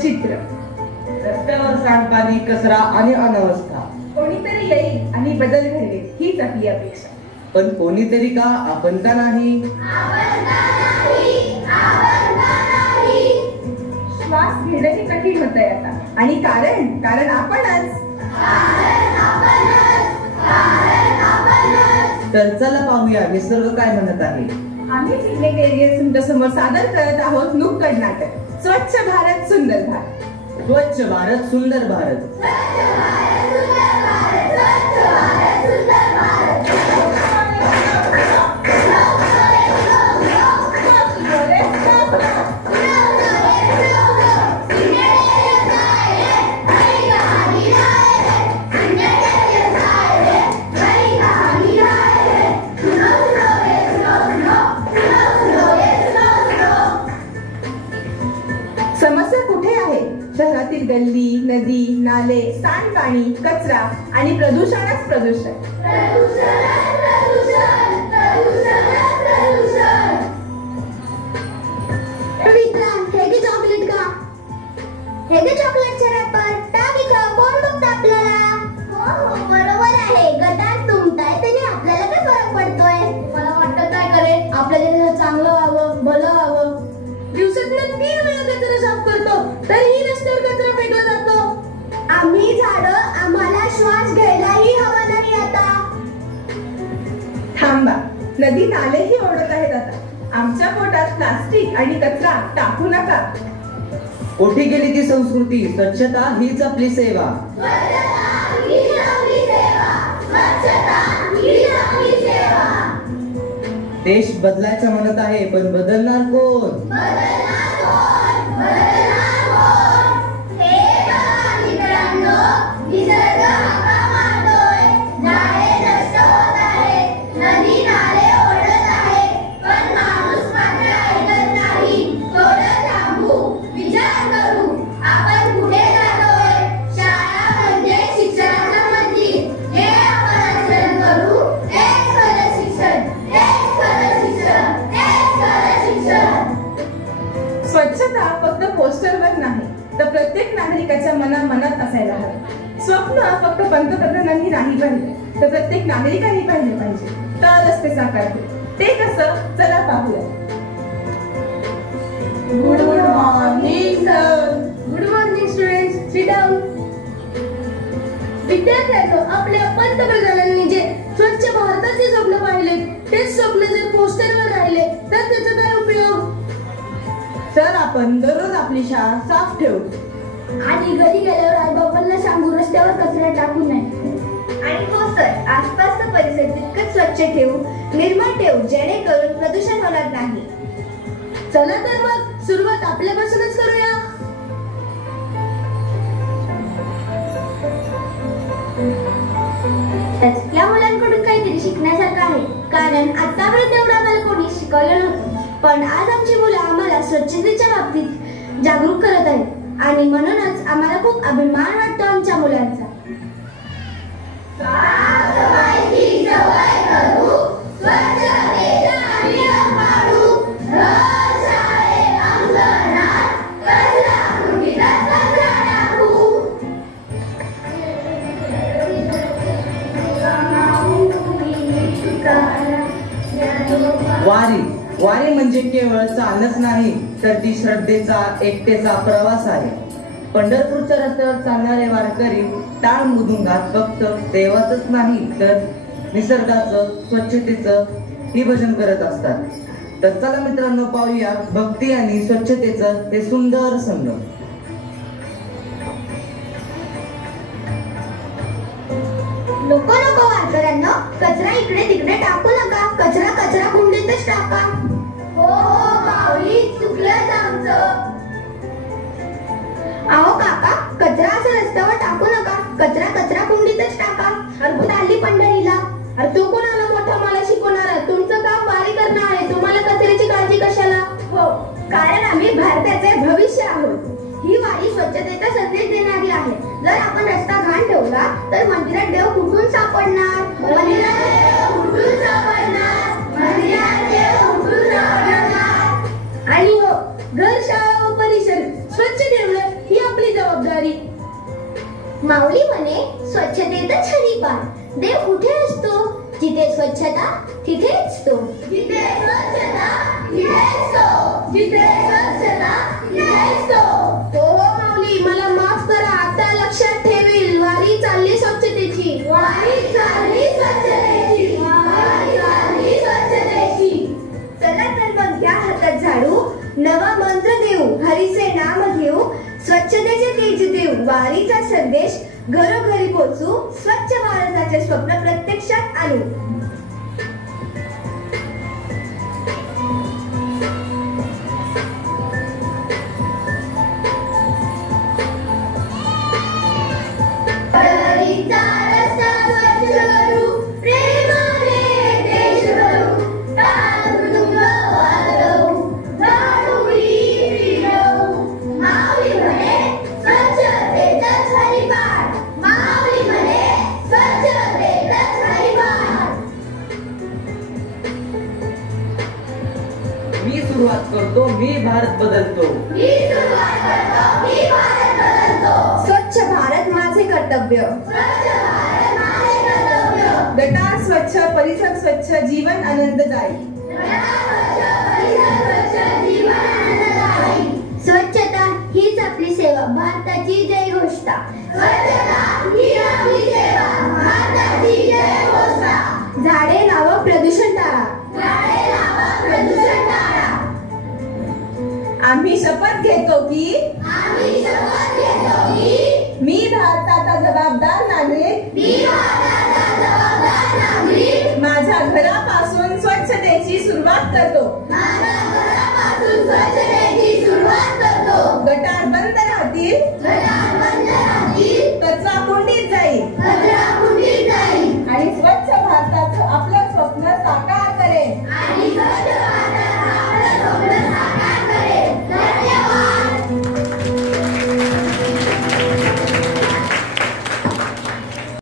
चित्र. रस्त्यावर सांडपाणी, कचरा आणि अनवस्था. कोणीतरी येईल आणि बदल घडेल हीच आपली अपेक्षा. पण कोणीतरी का? आपण का नाही? श्वास घेणंही कठीण होतंय आता. आणि कारण आपणच. तर चला पाहूया निसर्ग काय म्हणत आहे. आम्ही फिल्मिंग एरिया तुमच्या समोर सादर करत आहोत नुक्कड नाटक स्वच्छ भारत सुंदर भारत. स्वच्छ भारत सुंदर भारत. समस्या कुठे आहे? शहरातील गल्ली, नदी, नाले, सांडपाणी, कचरा आणि प्रदूषणच प्रदूषण. चॉकलेट का? हे गे चॉकलेटचे रॅपर. टाक इथं, कोण बघतं आपल्याला? हो बरोबर आहे. गटार तुमताय त्याने आपल्याला काय फरक पडतोय? मला वाटतं काय करेल आपल्या देशात चांगलं व्हावं, भलं व्हावं. दिवसातून 3 वेळा कचरा साफ करतो तरीही रस्त्यावर कचरा फेकला जातो. आम्ही झाडं, आम्हाला श्वास घ्यायलाही हवा नाही आता. थांबा, नदी नालेही ओढत आहेत आता. आमच्या पोटात प्लास्टिक आणि कचरा टाकू नका. कोठे गेली ती संस्कृती? स्वच्छता हीच आपली सेवा. देश बदलायचं म्हणत आहे, पण बदलणार कोण? स्वच्छता फक्त पोस्टरवर नाही तर प्रत्येक नागरिकाच्या मनात असायला हवं. स्वप्न फक्त पंतप्रधानांनी नाही पाहिले तर प्रत्येक नागरिकांनी पाहिले पाहिजे, तरच ते साकार होईल. ते कसं? चला पाहूया. Good morning sir. Good morning students, sit down. विद्यार्थ्यांनो, आपल्या पंतप्रधानांनी जे स्वच्छ भारताचे स्वप्न पाहिले तेच स्वप्न जर पोस्टरवर राहिले तर त्याचा काय उपयोग? सर, आपण दररोज आपली शाळा साफ ठेवू आणि घरी गेल्यावर आईबाबांना सांगू रस्त्यावर कचरा टाकू नये. आणि हो सर, आसपासचा परिसर तितकंच स्वच्छ ठेवू, निर्मळ ठेवू, जेणेकरून प्रदूषण होणार नाही. चला तर मग सुरुवात आपल्यापासूनच करूया. या मुलांकडून काहीतरी शिकण्यासारखं आहे, कारण आतापर्यंत एवढं आम्हाला कोणी शिकवलं नव्हतं. पण आज आमची मुलं आम्हाला स्वच्छतेच्या बाबतीत जागरूक करत आहेत आणि म्हणूनच आम्हाला खूप अभिमान वाटतो आमच्या मुलांचा. वारी म्हणजे केवळ चालणंच नाही, तर ती श्रद्धेचा, एकतेचा प्रवास आहे. पंढरपूरच्या रस्त्यावर चालणारे वारकरी टाळ मृदुंगात फक्त देवाचंच नाही तर निसर्गाचं, स्वच्छतेचं ही भजन करत असतात. तर चला मित्रांनो, पाहूया भक्ती आणि स्वच्छतेचं ते सुंदर संगम. नको वारकऱ्यांनो, कचरा इकडे तिकडे टाकू नका. कचरा कुंडीतच टाका. हो माऊली, चुकलंच आमचं. अहो काका, कचरा असं रस्त्यावर टाकू नका. कचरा कुंडीतच टाका. अरे आली पंढरीला. अरे तो कोणाला मोठा मला शिकवणार? तुमचं काम वारी करणं आहे, तुम्हाला कचऱ्याची काळजी कशाला? हो, कारण आम्ही भारताचे भविष्य आहोत. ही वारी स्वच्छतेचा संदेश देणारी आहे. जर आपण रस्ता घाण ठेवला तर मंदिरात देव कुठून सापडणार? आणि हो, घर, शाळा व परिसर स्वच्छ ठेवलं ही करावी. माऊली म्हणे स्वच्छतेतच हरिपाठ. देव कुठे असतो? जिथे स्वच्छता तिथेच तो. जिथे स्वच्छता तिथेच तो. जिथे स्वच्छता तिथेच तो. हो माऊली, मला माफ करा. आता लक्षात ठेवील. वारी चालली स्वच्छतेची. वारी चालली स्वच्छतेची. वारी चालली स्वच्छतेची. चला तर मग घ्या हातात झाडू, नवा मंत्र देऊ, हरीचे नाम घेऊ, स्वच्छतेचे तेज देऊ, वारीचा संदेश घरोघरी पोहोचू, स्वच्छ भारताचे स्वप्न प्रत्यक्षात आणू. मी सुरुवात करतो, मी भारत बदलतो. मी सुरुवात करतो, मी भारत बदलतो. स्वच्छ भारत माझे कर्तव्य. स्वच्छ भारत माझे कर्तव्य. गटार स्वच्छ, परिसर स्वच्छ, जीवन आनंददायी. स्वच्छता हीच आपली सेवा, भारताची जय घोषणा. स्वच्छता ही आपली सेवा, भारताची जय घोषणा. झाडे लावा, प्रदूषण टाळा. झाडे लावा, प्रदूषण टाळा. आम्ही शपथ घेतो की आम्ही शपथ घेतो की मी भारताचा जबाबदार नागरिक. मी भारताचा जबाबदार नागरिक. माझ्या घरापासून स्वच्छतेची सुरुवात करतो.